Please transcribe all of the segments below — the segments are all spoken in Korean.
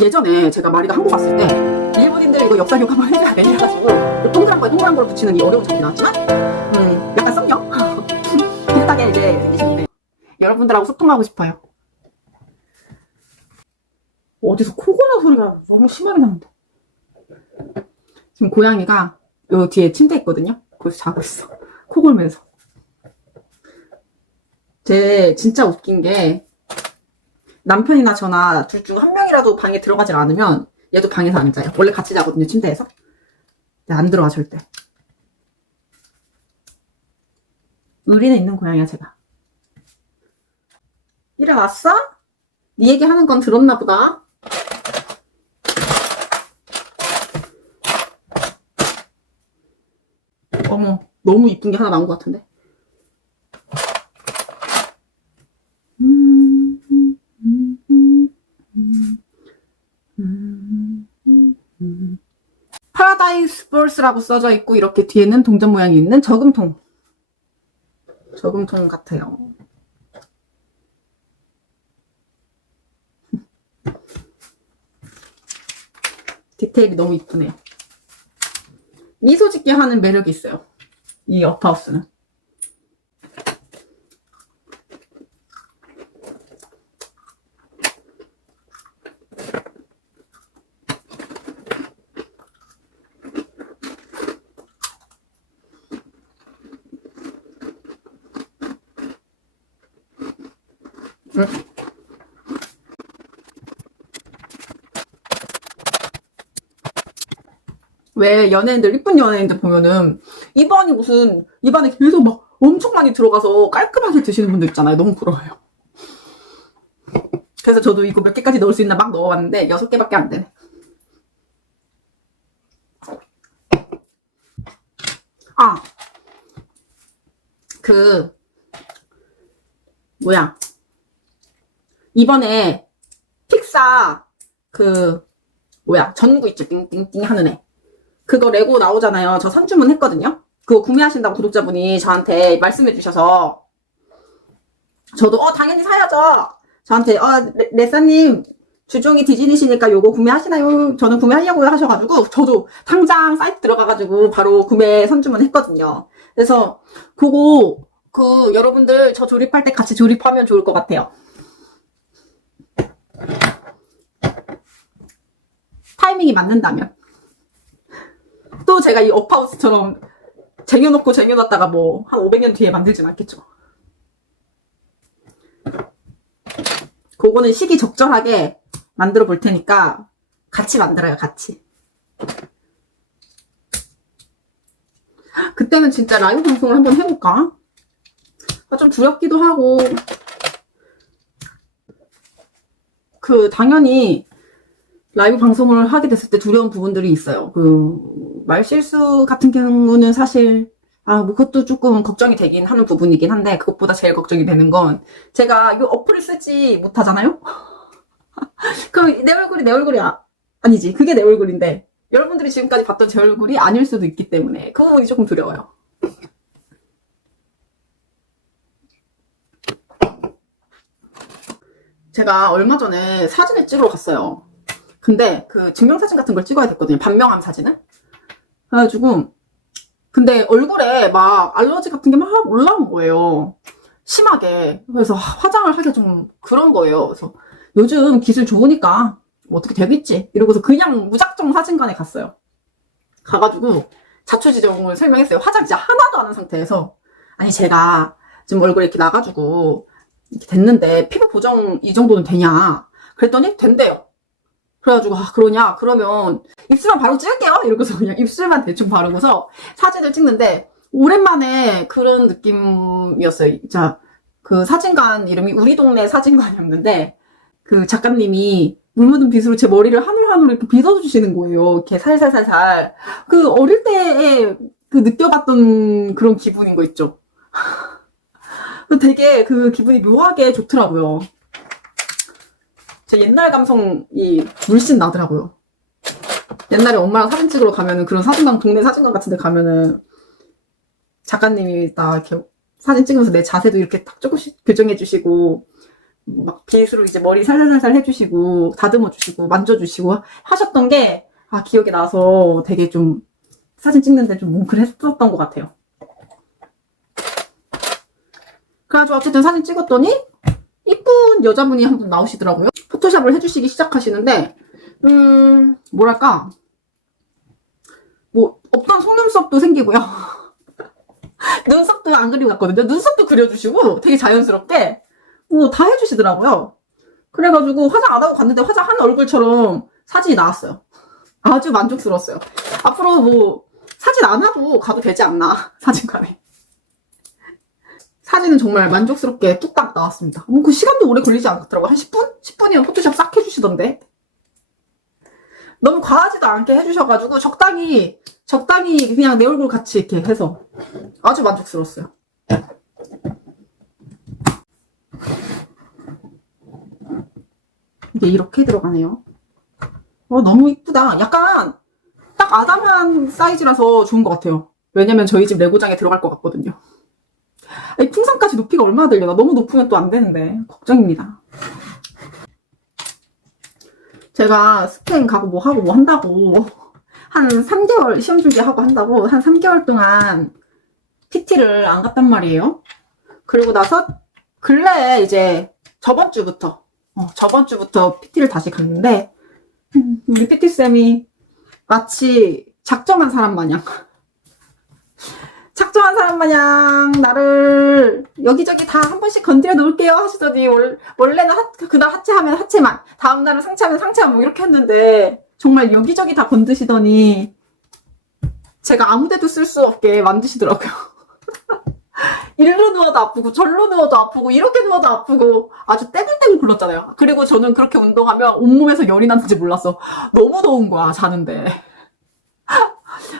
예전에 제가 마리가 한국 왔을 때 일본인들 이거 역사 교육 한번 해줘야 돼 이래가지고 동그란 거에 동그란 거로 붙이는 이 어려운 작업이 나왔지만 약간 썸녀 비슷하게 이제 생기시는데 여러분들하고 소통하고 싶어요. 어디서 코 고는 소리가 너무 심하게 나는데. 지금 고양이가 요 뒤에 침대 있거든요. 거기서 자고 있어. 코 골면서. 제 진짜 웃긴 게 남편이나 저나 둘 중 한 명이라도 방에 들어가질 않으면 얘도 방에서 안 자요. 원래 같이 자거든요, 침대에서. 근데 안 들어와, 절대. 의리는 있는 고양이야, 제가. 일어났어? 네 얘기 하는 건 들었나 보다. 어머, 너무 이쁜 게 하나 나온 것 같은데. 파라다이스 볼스라고 써져 있고 이렇게 뒤에는 동전 모양이 있는 저금통 같아요. 디테일이 너무 이쁘네요. 미소 짓게 하는 매력이 있어요, 이 업하우스는. 왜 연예인들, 이쁜 연예인들 보면은 입안에 계속 막 엄청 많이 들어가서 깔끔하게 드시는 분들 있잖아요. 너무 부러워요. 그래서 저도 이거 몇 개까지 넣을 수 있나 막 넣어봤는데 6개밖에 안 되네. 아, 이번에 픽사 전구 있죠, 띵띵띵 하는 애. 그거 레고 나오잖아요. 저 선주문 했거든요. 그거 구매하신다고 구독자분이 저한테 말씀해 주셔서 저도 당연히 사야죠. 저한테 레사님 주종이 디즈니시니까 요거 구매하시나요? 저는 구매하려고 하셔가지고 저도 당장 사이트 들어가가지고 바로 구매 선주문 했거든요. 그래서 그거 여러분들 저 조립할 때 같이 조립하면 좋을 것 같아요. 타이밍이 맞는다면. 또 제가 이 업하우스처럼 쟁여놓고 쟁여놨다가 뭐 한 500년 뒤에 만들진 않겠죠. 그거는 시기 적절하게 만들어 볼 테니까 같이 만들어요, 같이. 그때는 진짜 라이브 방송을 한번 해볼까? 좀 두렵기도 하고. 당연히 라이브 방송을 하게 됐을 때 두려운 부분들이 있어요. 말실수 같은 경우는 사실, 그것도 조금 걱정이 되긴 하는 부분이긴 한데, 그것보다 제일 걱정이 되는 건, 제가 이 어플을 쓰지 못하잖아요? 그럼 내 얼굴이 아니지. 그게 내 얼굴인데, 여러분들이 지금까지 봤던 제 얼굴이 아닐 수도 있기 때문에, 그 부분이 조금 두려워요. 제가 얼마 전에 사진을 찍으러 갔어요. 근데 증명사진 같은 걸 찍어야 됐거든요. 반명함 사진을. 그래가지고 근데 얼굴에 막 알러지 같은 게 막 올라온 거예요. 심하게. 그래서 화장을 하기가 좀 그런 거예요. 그래서 요즘 기술 좋으니까 뭐 어떻게 되겠지 이러고서 그냥 무작정 사진관에 갔어요. 가가지고 자초지종을 설명했어요. 화장 진짜 하나도 안 한 상태에서, 아니 제가 지금 얼굴에 이렇게 나가지고 이렇게 됐는데 피부 보정 이 정도는 되냐 그랬더니 된대요. 그래가지고 그러냐? 그러면 입술만 바로 찍을게요. 이러고서 그냥 입술만 대충 바르고서 사진을 찍는데 오랜만에 그런 느낌이었어요. 자, 사진관 이름이 우리 동네 사진관이었는데 작가님이 물 묻은 빗으로 제 머리를 하늘하늘 이렇게 빗어주시는 거예요. 이렇게 살살살살. 어릴 때에 느껴봤던 그런 기분인 거 있죠. 되게 기분이 묘하게 좋더라고요. 제 옛날 감성이 물씬 나더라고요. 옛날에 엄마랑 사진 찍으러 가면은 그런 사진관, 동네 사진관 같은 데 가면은 작가님이 딱 이렇게 사진 찍으면서 내 자세도 이렇게 딱 조금씩 교정해 주시고 막 빗으로 이제 머리 살살살살 해주시고 다듬어주시고 만져주시고 하셨던 게 기억이 나서 되게 좀 사진 찍는데 좀 뭉클했었던 것 같아요. 그래가지고 어쨌든 사진 찍었더니 이쁜 여자분이 한 분 나오시더라고요. 포토샵을 해주시기 시작하시는데 뭐랄까 뭐 없던 속눈썹도 생기고요. 눈썹도 안 그리고 갔거든요. 눈썹도 그려주시고 되게 자연스럽게 뭐 다 해주시더라고요. 그래가지고 화장 안 하고 갔는데 화장한 얼굴처럼 사진이 나왔어요. 아주 만족스러웠어요. 앞으로 뭐 사진 안 하고 가도 되지 않나, 사진관에. 사진은 정말 만족스럽게 뚝딱 나왔습니다. 그 시간도 오래 걸리지 않더라고요. 한 10분? 10분이면 포토샵 싹 해주시던데. 너무 과하지도 않게 해주셔가지고 적당히 그냥 내 얼굴 같이 이렇게 해서 아주 만족스러웠어요. 이게 이렇게 들어가네요. 너무 이쁘다. 약간 딱 아담한 사이즈라서 좋은 것 같아요. 왜냐면 저희 집 레고장에 들어갈 것 같거든요. 이 풍선까지 높이가 얼마나 되려나. 너무 높으면 또 안 되는데 걱정입니다. 제가 스페인 가고 뭐 하고 뭐 한다고 한 3개월 시험 준비하고 한다고 한 3개월 동안 PT를 안 갔단 말이에요. 그리고 나서 근래에 이제 저번 주부터 PT를 다시 갔는데 우리 PT쌤이 마치 작정한 사람 마냥 나를 여기저기 다 한 번씩 건드려 놓을게요 하시더니 원래는 그날 하체하면 하체만, 다음날은 상체하면 상체만 뭐 이렇게 했는데 정말 여기저기 다 건드시더니 제가 아무데도 쓸 수 없게 만드시더라고요. 일로 누워도 아프고 절로 누워도 아프고 이렇게 누워도 아프고 아주 떼굴떼굴 굴렀잖아요. 그리고 저는 그렇게 운동하면 온몸에서 열이 나는지 몰랐어. 너무 더운 거야, 자는데.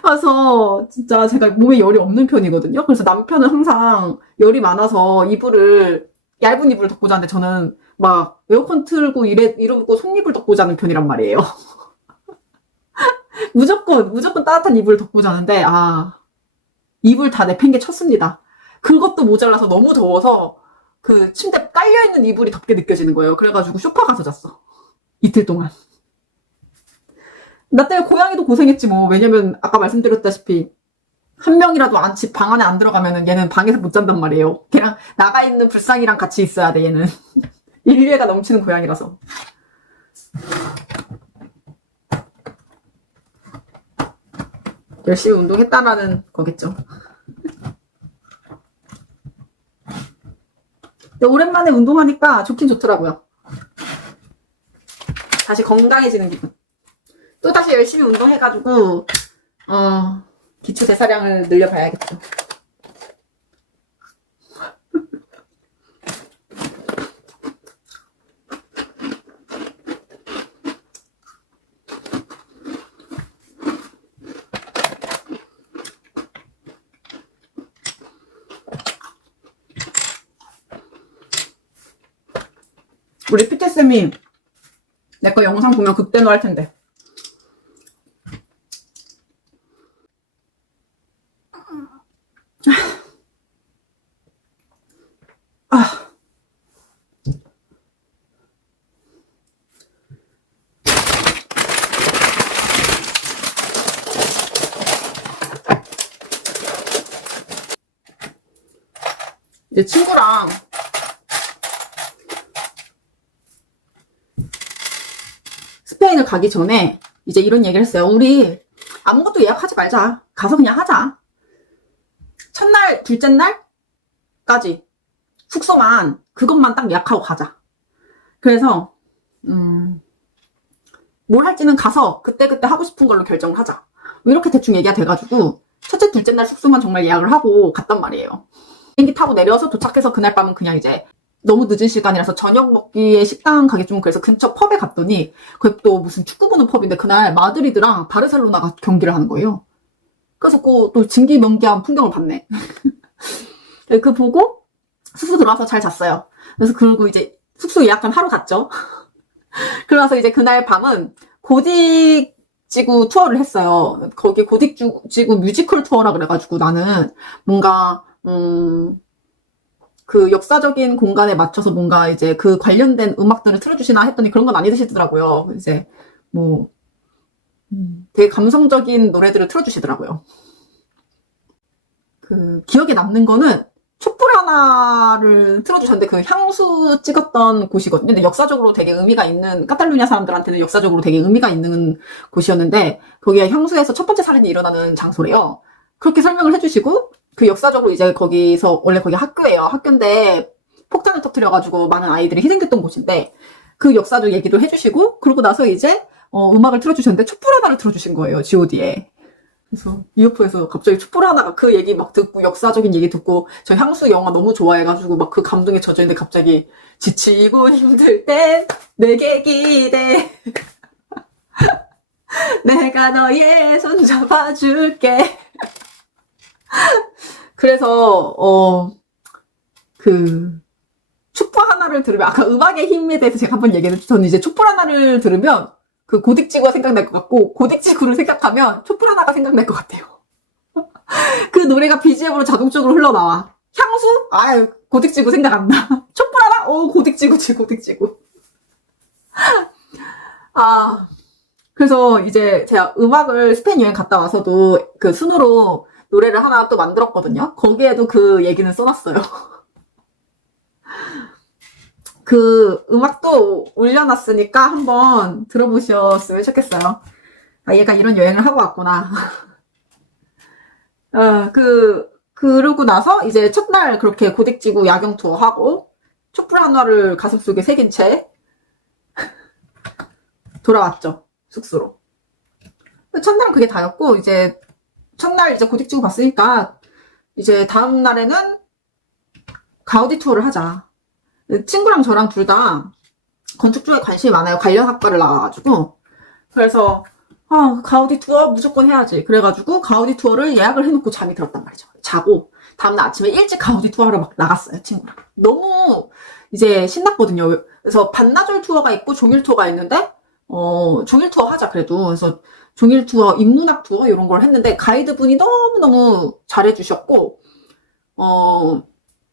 그래서 진짜 제가 몸에 열이 없는 편이거든요. 그래서 남편은 항상 열이 많아서 얇은 이불을 덮고 자는데 저는 막 에어컨 틀고 이러고 속이불 덮고 자는 편이란 말이에요. 무조건 따뜻한 이불을 덮고 자는데 이불 다 내팽개 쳤습니다. 그것도 모자라서 너무 더워서 그 침대 깔려있는 이불이 덥게 느껴지는 거예요. 그래가지고 소파 가서 잤어. 이틀 동안. 나 때문에 고양이도 고생했지 뭐. 왜냐면 아까 말씀드렸다시피 한 명이라도 집 방 안에 안 들어가면은 얘는 방에서 못 잔단 말이에요. 걔랑 나가 있는 불상이랑 같이 있어야 돼, 얘는. 인류애가 넘치는 고양이라서. 열심히 운동했다라는 거겠죠. 근데 오랜만에 운동하니까 좋긴 좋더라고요. 다시 건강해지는 기분. 또 다시 열심히 운동해가지고 기초 대사량을 늘려봐야겠죠. 우리 PT쌤이 내 거 영상 보면 극대노 할 텐데. 이제 친구랑 스페인을 가기 전에 이제 이런 얘기를 했어요. 우리 아무것도 예약하지 말자. 가서 그냥 하자. 첫날, 둘째 날까지 숙소만 그것만 딱 예약하고 가자. 그래서 뭘 할지는 가서 그때그때 하고 싶은 걸로 결정을 하자. 이렇게 대충 얘기가 돼가지고 첫째, 둘째 날 숙소만 정말 예약을 하고 갔단 말이에요. 비행기 타고 내려서 도착해서 그날 밤은 그냥 이제 너무 늦은 시간이라서 저녁 먹기에 식당 가기 좀 그래서 근처 펍에 갔더니 그게 또 무슨 축구 보는 펍인데 그날 마드리드랑 바르셀로나가 경기를 하는 거예요. 그래서 또 진기명기한 풍경을 봤네. 그 보고 숙소 들어와서 잘 잤어요. 그래서 그리고 이제 숙소 예약한 하루 갔죠. 그러면서 이제 그날 밤은 고딕지구 투어를 했어요. 거기 고딕지구 뮤지컬 투어라 그래가지고 나는 뭔가 그 역사적인 공간에 맞춰서 뭔가 이제 그 관련된 음악들을 틀어주시나 했더니 그런 건 아니시더라고요. 이제 뭐 되게 감성적인 노래들을 틀어주시더라고요. 그 기억에 남는 거는 촛불 하나를 틀어주셨는데 그 향수 찍었던 곳이거든요. 근데 역사적으로 되게 의미가 있는, 카탈루냐 사람들한테는 역사적으로 되게 의미가 있는 곳이었는데 거기에 향수에서 첫 번째 살인이 일어나는 장소래요. 그렇게 설명을 해주시고 그 역사적으로 이제 거기서 원래 거기 학교예요. 학교인데 폭탄을 터뜨려가지고 많은 아이들이 희생됐던 곳인데 그 역사적 얘기도 해주시고 그러고 나서 이제 음악을 틀어주셨는데 촛불 하나를 틀어주신 거예요. G.O.D에. 그래서 UFO에서 갑자기 촛불 하나가 그 얘기 막 듣고 역사적인 얘기 듣고 저 향수 영화 너무 좋아해가지고 막 그 감동에 젖어있는데 갑자기 지치고 힘들 땐 내게 기대 내가 너의 손 잡아줄게. 그래서 그 촛불 하나를 들으면 아까 음악의 힘에 대해서 제가 한번 얘기했죠. 저는 이제 촛불 하나를 들으면 그 고딕지구가 생각날 것 같고 고딕지구를 생각하면 촛불 하나가 생각날 것 같아요. 그 노래가 BGM으로 자동적으로 흘러나와. 향수? 아유 고딕지구 생각 안 나. 촛불 하나? 고딕지구지 고딕지구. 아 그래서 이제 제가 음악을 스페인 여행 갔다 와서도 그 순으로 노래를 하나 또 만들었거든요. 거기에도 그 얘기는 써놨어요. 그 음악도 올려놨으니까 한번 들어보셨으면 좋겠어요. 아, 얘가 이런 여행을 하고 왔구나. 그러고 나서 이제 첫날 그렇게 고딕지구 야경 투어 하고 촛불 한화를 가슴속에 새긴 채 돌아왔죠. 숙소로. 첫날은 그게 다였고 이제 첫날 이제 고딕지구 봤으니까 이제 다음 날에는 가우디 투어를 하자. 친구랑 저랑 둘 다 건축 쪽에 관심이 많아요. 관련 학과를 나와가지고. 그래서 가우디 투어 무조건 해야지. 그래가지고 가우디 투어를 예약을 해놓고 잠이 들었단 말이죠. 자고 다음날 아침에 일찍 가우디 투어를 막 나갔어요. 친구랑. 너무 이제 신났거든요. 그래서 반나절 투어가 있고 종일 투어가 있는데 종일 투어 하자 그래도. 그래서 종일 투어, 인문학 투어 이런 걸 했는데 가이드분이 너무너무 잘해주셨고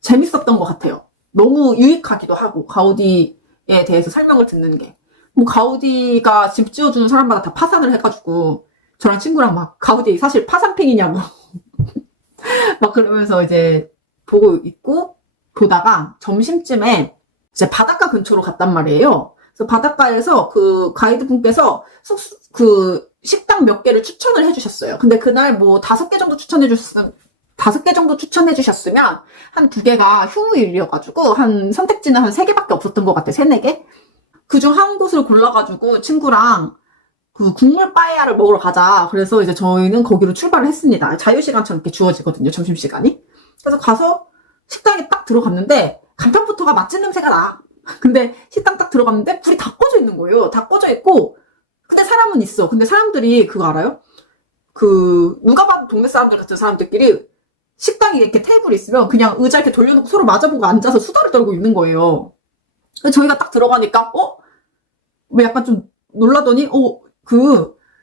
재밌었던 것 같아요. 너무 유익하기도 하고 가우디에 대해서 설명을 듣는 게. 뭐 가우디가 집 지어주는 사람마다 다 파산을 해가지고 저랑 친구랑 막 가우디 사실 파산핑이냐고 막 그러면서 이제 보고 있고 보다가 점심쯤에 이제 바닷가 근처로 갔단 말이에요. 그래서 바닷가에서 그 가이드분께서 그 식당 몇 개를 추천을 해주셨어요. 근데 그날 뭐 5개 정도 추천해주셨으면 한 2개가 휴무일이어가지고 선택지는 한 3개밖에 없었던 것 같아. 3, 4개? 그중 한 곳을 골라가지고 친구랑 그 국물 빠에야를 먹으러 가자. 그래서 이제 저희는 거기로 출발을 했습니다. 자유시간처럼 이렇게 주어지거든요. 점심시간이. 그래서 가서 식당에 딱 들어갔는데 간판부터가 맛집 냄새가 나. 근데 식당 딱 들어갔는데 불이 다 꺼져 있는 거예요. 다 꺼져 있고 근데 사람은 있어. 근데 사람들이 그거 알아요? 누가 봐도 동네 사람들 같은 사람들끼리 식당에 이렇게 테이블이 있으면 그냥 의자 이렇게 돌려놓고 서로 마주보고 앉아서 수다를 떨고 있는 거예요. 저희가 딱 들어가니까 뭐 약간 좀 놀라더니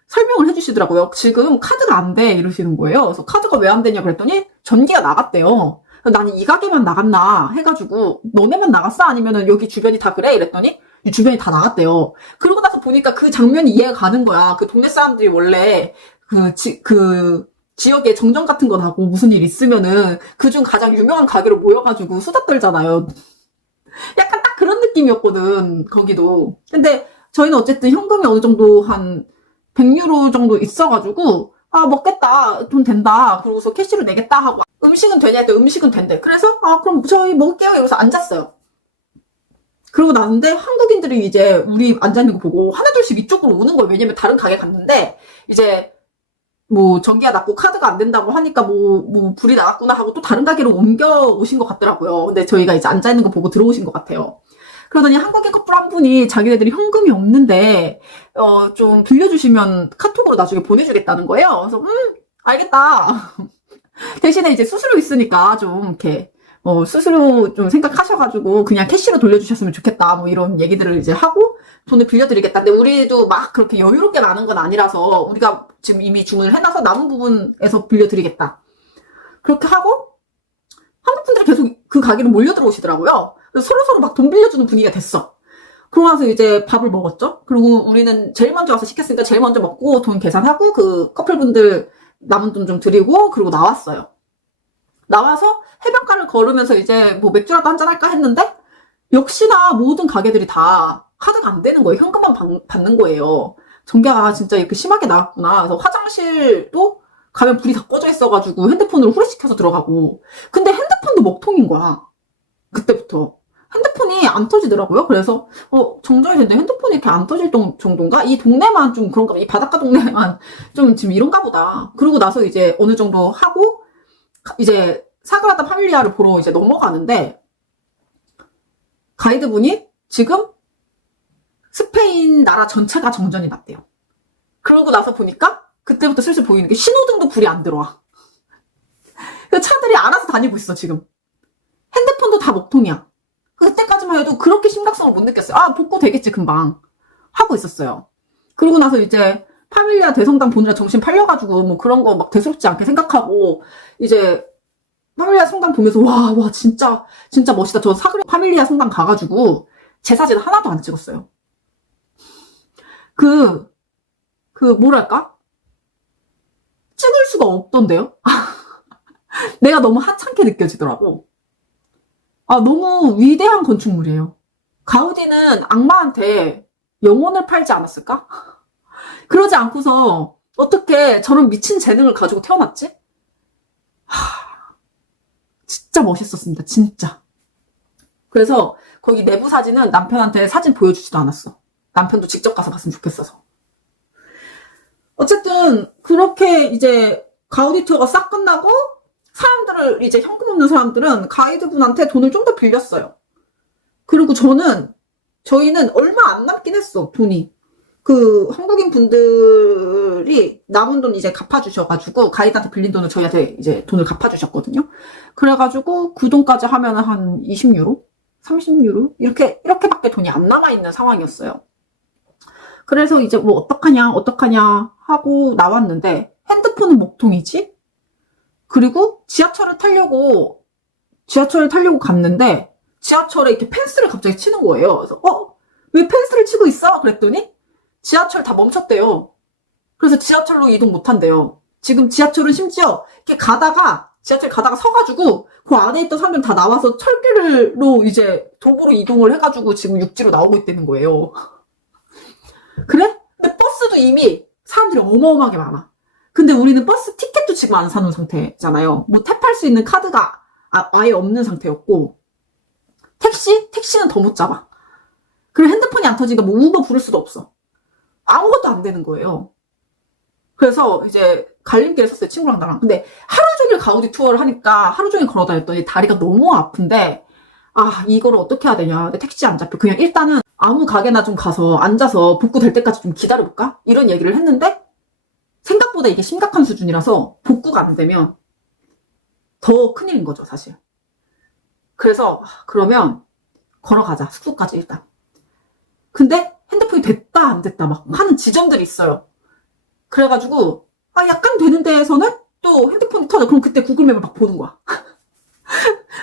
설명을 해주시더라고요. 지금 카드가 안 돼 이러시는 거예요. 그래서 카드가 왜 안 되냐 그랬더니 전기가 나갔대요. 나는 이 가게만 나갔나 해가지고 너네만 나갔어? 아니면은 여기 주변이 다 그래? 이랬더니 이 주변이 다 나갔대요. 그러고 나서 보니까 그 장면이 이해가 가는 거야. 그 동네 사람들이 원래 그 지역에 정전 같은 거 나고 무슨 일 있으면은 그중 가장 유명한 가게로 모여가지고 수다 떨잖아요. 약간 딱 그런 느낌이었거든, 거기도. 근데 저희는 어쨌든 현금이 어느 정도 한 100유로 정도 있어가지고 먹겠다, 돈 된다, 그러고서 캐시로 내겠다 하고 음식은 되냐 했더니 음식은 된대. 그래서 그럼 저희 먹을게요 이러고서 앉았어요. 그러고 나는데 한국인들이 이제 우리 앉아있는 거 보고 하나둘씩 이쪽으로 오는 거예요. 왜냐면 다른 가게 갔는데 이제 뭐 전기가 났고 카드가 안 된다고 하니까 뭐 불이 나갔구나 하고 또 다른 가게로 옮겨 오신 것 같더라고요. 근데 저희가 이제 앉아있는 거 보고 들어오신 것 같아요. 그러더니 한국인 커플 한 분이 자기네들이 현금이 없는데 좀 빌려주시면 카톡으로 나중에 보내주겠다는 거예요. 그래서 알겠다. 대신에 이제 수수료 있으니까 좀 이렇게 수수료 좀 생각하셔가지고 그냥 캐시로 돌려주셨으면 좋겠다 뭐 이런 얘기들을 이제 하고 돈을 빌려드리겠다. 근데 우리도 막 그렇게 여유롭게 많은 건 아니라서 우리가 지금 이미 주문을 해놔서 남은 부분에서 빌려드리겠다. 그렇게 하고 한국 분들이 계속 그 가게로 몰려 들어오시더라고요. 그래서 서로서로 막 돈 빌려주는 분위기가 됐어. 그러고 나서 이제 밥을 먹었죠. 그리고 우리는 제일 먼저 와서 시켰으니까 제일 먼저 먹고 돈 계산하고 그 커플분들 남은 돈 좀 드리고 그리고 나왔어요. 나와서 해변가를 걸으면서 이제 뭐 맥주라도 한잔 할까 했는데 역시나 모든 가게들이 다 카드가 안 되는 거예요. 현금만 받는 거예요. 전기가 진짜 이렇게 심하게 나왔구나. 그래서 화장실도 가면 불이 다 꺼져 있어가지고 핸드폰으로 후레시켜서 들어가고. 근데 핸드폰도 먹통인 거야. 그때부터. 핸드폰이 안 터지더라고요. 그래서 정정이 됐는데 핸드폰이 이렇게 안 터질 정도인가? 이 동네만 좀 그런가 봐. 이 바닷가 동네만 좀 지금 이런가 보다. 그러고 나서 이제 어느 정도 하고 이제 사그라다 파밀리아를 보러 이제 넘어가는데 가이드분이 지금 스페인 나라 전체가 정전이 났대요. 그러고 나서 보니까 그때부터 슬슬 보이는 게 신호등도 불이 안 들어와. 그 차들이 알아서 다니고 있어 지금. 핸드폰도 다 먹통이야. 그때까지만 해도 그렇게 심각성을 못 느꼈어요. 아, 복구 되겠지 금방 하고 있었어요. 그러고 나서 이제 파밀리아 대성당 보느라 정신 팔려가지고 뭐 그런 거 막 대수롭지 않게 생각하고 이제 파밀리아 성당 보면서 와 진짜 멋있다. 저 사그레 파밀리아 성당 가가지고 제 사진 하나도 안 찍었어요. 뭐랄까? 찍을 수가 없던데요? 내가 너무 하찮게 느껴지더라고. 아, 너무 위대한 건축물이에요. 가우디는 악마한테 영혼을 팔지 않았을까? 그러지 않고서 어떻게 저런 미친 재능을 가지고 태어났지? 진짜 멋있었습니다. 진짜. 그래서 거기 내부 사진은 남편한테 사진 보여주지도 않았어. 남편도 직접 가서 봤으면 좋겠어서. 어쨌든 그렇게 이제 가우디 투어가 싹 끝나고 사람들을 이제 현금 없는 사람들은 가이드분한테 돈을 좀 더 빌렸어요. 그리고 저희는 얼마 안 남긴 했어, 돈이. 그 한국인 분들이 남은 돈 이제 갚아주셔가지고 가이드한테 빌린 돈을 저희한테 이제 돈을 갚아주셨거든요. 그래가지고 그 돈까지 하면 한 20유로? 30유로? 이렇게밖에 돈이 안 남아있는 상황이었어요. 그래서 이제 뭐 어떡하냐 하고 나왔는데 핸드폰은 먹통이지? 그리고 지하철을 타려고 갔는데 지하철에 이렇게 펜스를 갑자기 치는 거예요. 그래서 왜 펜스를 치고 있어? 그랬더니 지하철 다 멈췄대요. 그래서 지하철로 이동 못 한대요. 지금 지하철은 심지어 이렇게 지하철 가다가 서가지고 그 안에 있던 사람들 다 나와서 철길로 이제 도보로 이동을 해가지고 지금 육지로 나오고 있다는 거예요. 그래? 근데 버스도 이미 사람들이 어마어마하게 많아. 근데 우리는 버스 티켓도 지금 안 사놓은 상태잖아요. 뭐 탭할 수 있는 카드가 아예 없는 상태였고 택시는 더 못 잡아. 그리고 핸드폰이 안 터지니까 뭐 우버 부를 수도 없어. 아무것도 안 되는 거예요. 그래서 이제 갈림길에 섰어요, 친구랑 나랑. 근데 하루 종일 가우디 투어를 하니까 하루 종일 걸어 다녔더니 다리가 너무 아픈데 이거를 어떻게 해야 되냐. 근데 택시 안 잡혀. 그냥 일단은 아무 가게나 좀 가서 앉아서 복구 될 때까지 좀 기다려볼까? 이런 얘기를 했는데 생각보다 이게 심각한 수준이라서 복구가 안 되면 더 큰일인 거죠, 사실. 그래서 그러면 걸어가자, 숙소까지 일단. 근데 핸드폰이 됐다 안 됐다 막 하는 지점들이 있어요. 그래가지고 약간 되는 데에서는 또 핸드폰이 터져. 그럼 그때 구글맵을 막 보는 거야.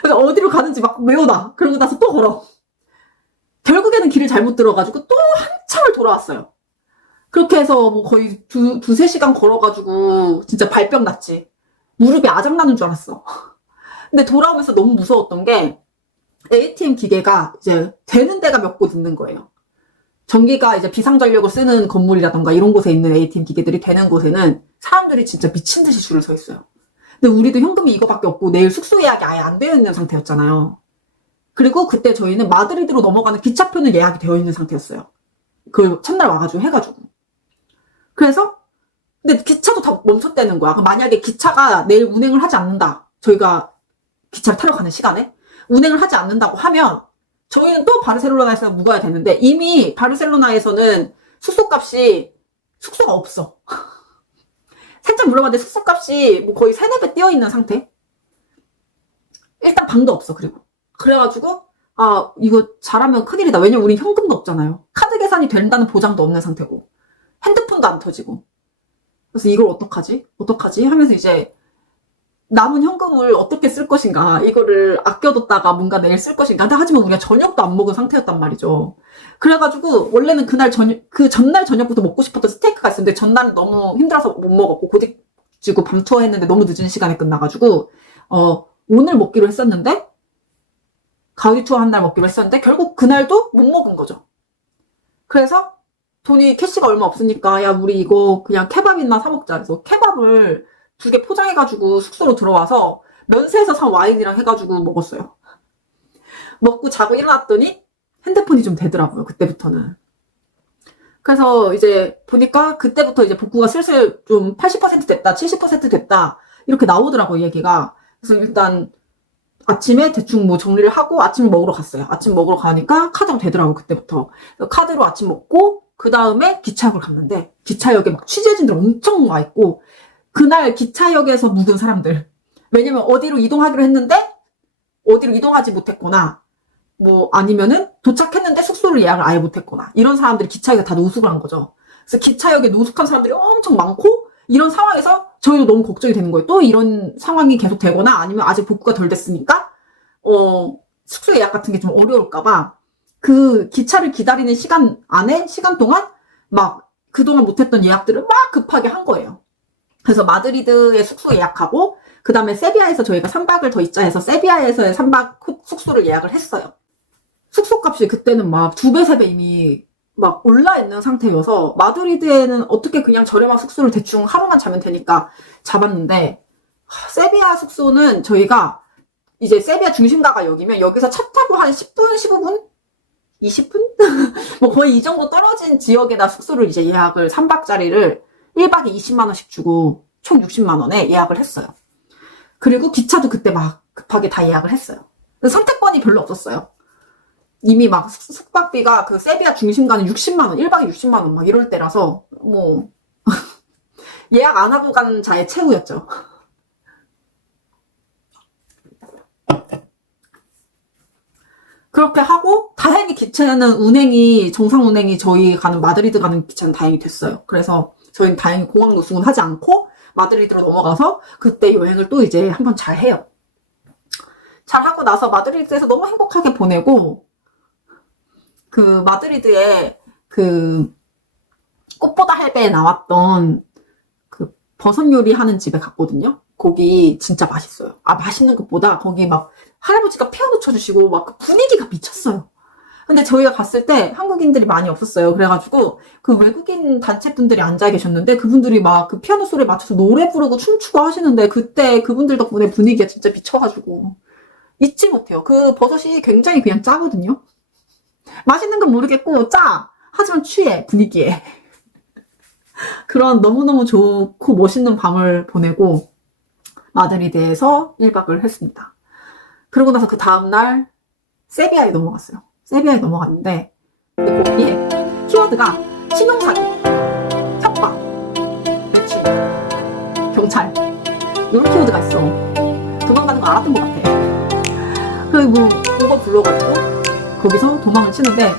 그래서 어디로 가는지 막 외워놔. 그러고 나서 또 걸어. 결국에는 길을 잘못 들어가지고 또 한참을 돌아왔어요. 그렇게 해서 뭐 거의 두세 시간 걸어가지고 진짜 발병 났지. 무릎이 아작나는 줄 알았어. 근데 돌아오면서 너무 무서웠던 게 ATM 기계가 이제 되는 데가 몇 곳 있는 거예요. 전기가 이제 비상전력을 쓰는 건물이라던가 이런 곳에 있는 ATM 기계들이 되는 곳에는 사람들이 진짜 미친 듯이 줄을 서 있어요. 근데 우리도 현금이 이거밖에 없고 내일 숙소 예약이 아예 안 되어 있는 상태였잖아요. 그리고 그때 저희는 마드리드로 넘어가는 기차표는 예약이 되어 있는 상태였어요. 그 첫날 와가지고 해가지고. 그래서 근데 기차도 다 멈췄다는 거야. 만약에 기차가 내일 운행을 하지 않는다. 저희가 기차를 타러 가는 시간에 운행을 하지 않는다고 하면 저희는 또 바르셀로나에서 묵어야 되는데 이미 바르셀로나에서는 숙소가 없어. 살짝 물어봤는데 숙소값이 뭐 거의 3-4배 뛰어있는 상태? 일단 방도 없어. 그래가지고 이거 잘하면 큰일이다. 왜냐면 우린 현금도 없잖아요. 카드 계산이 된다는 보장도 없는 상태고 핸드폰도 안 터지고. 그래서 이걸 어떡하지 하면서 이제 남은 현금을 어떻게 쓸 것인가, 이거를 아껴뒀다가 뭔가 내일 쓸 것인가. 근데 하지만 우리가 저녁도 안 먹은 상태였단 말이죠. 그래가지고 원래는 그날 저녁, 그 전날 저녁부터 먹고 싶었던 스테이크가 있었는데 전날은 너무 힘들어서 못 먹었고 고집지고 밤 투어 했는데 너무 늦은 시간에 끝나가지고 오늘 먹기로 했었는데, 가우디 투어 한 날 먹기로 했었는데 결국 그날도 못 먹은 거죠. 그래서 돈이 캐시가 얼마 없으니까 야 우리 이거 그냥 케밥이나 사 먹자. 그래서 케밥을 2개 포장해가지고 숙소로 들어와서 면세에서 산 와인이랑 해가지고 먹었어요. 먹고 자고 일어났더니 핸드폰이 좀 되더라고요. 그때부터는. 그래서 이제 보니까 그때부터 이제 복구가 슬슬 좀 80% 됐다, 70% 됐다 이렇게 나오더라고요, 얘기가. 그래서 일단 아침에 대충 뭐 정리를 하고 아침 먹으러 갔어요. 아침 먹으러 가니까 카드가 되더라고, 그때부터. 카드로 아침 먹고 그 다음에 기차역을 갔는데 기차역에 막 취재진들 엄청 와 있고, 그날 기차역에서 묵은 사람들, 왜냐면 어디로 이동하기로 했는데 어디로 이동하지 못했거나 뭐 아니면은 도착했는데 숙소를 예약을 아예 못했거나 이런 사람들이 기차역에 다 노숙을 한 거죠. 그래서 기차역에 노숙한 사람들이 엄청 많고, 이런 상황에서 저희도 너무 걱정이 되는 거예요. 또 이런 상황이 계속 되거나 아니면 아직 복구가 덜 됐으니까 숙소 예약 같은 게 좀 어려울까봐 그 기차를 기다리는 시간 동안 막 그동안 못했던 예약들을 막 급하게 한 거예요. 그래서 마드리드에 숙소 예약하고 그 다음에 세비야에서 저희가 3박을 더 있자 해서 세비야에서의 3박 숙소를 예약을 했어요. 숙소 값이 그때는 막 2배, 3배 이미 막 올라 있는 상태여서 마드리드에는 어떻게 그냥 저렴한 숙소를 대충 하루만 자면 되니까 잡았는데, 세비야 숙소는 저희가 이제 세비야 중심가가 여기면 여기서 차 타고 한 10분, 15분? 20분? 뭐 거의 이 정도 떨어진 지역에다 숙소를 이제 예약을 3박짜리를 1박에 20만 원씩 주고 총 60만 원에 예약을 했어요. 그리고 기차도 그때 막 급하게 다 예약을 했어요. 선택권이 별로 없었어요. 이미 막 숙박비가 그 세비야 중심가는 60만 원, 1박에 60만 원 막 이럴 때라서 뭐 예약 안 하고 간 자의 최후였죠. 그렇게 하고 다행히 기차는 운행이, 정상 운행이 저희 가는 마드리드 가는 기차는 다행히 됐어요. 그래서 저희는 다행히 공항 노숙은 하지 않고 마드리드로 넘어가서 그때 여행을 또 이제 한번 잘 해요. 잘 하고 나서 마드리드에서 너무 행복하게 보내고, 그 마드리드에 그 꽃보다 할배에 나왔던 그 버섯 요리 하는 집에 갔거든요. 거기 진짜 맛있어요. 맛있는 것보다 거기 막 할아버지가 피아노 쳐주시고 막 그 분위기가 미쳤어요. 근데 저희가 갔을 때 한국인들이 많이 없었어요. 그래가지고 그 외국인 단체분들이 앉아 계셨는데 그분들이 막 그 피아노 소리에 맞춰서 노래 부르고 춤추고 하시는데, 그때 그분들 덕분에 분위기가 진짜 미쳐가지고 잊지 못해요. 그 버섯이 굉장히 그냥 짜거든요. 맛있는 건 모르겠고 짜! 하지만 취해, 분위기에. 그런 너무너무 좋고 멋있는 밤을 보내고 마드리드에서 1박을 했습니다. 그러고 나서 그 다음날 세비야에 넘어갔어요. 세비야에 넘어갔는데 근데 거기에 키워드가 신용사기, 협박, 매출, 경찰 이런 키워드가 있어. 도망가는 거 알았던 것 같아. 그리고 뭐 그거 불러가지고 거기서 도망을 치는데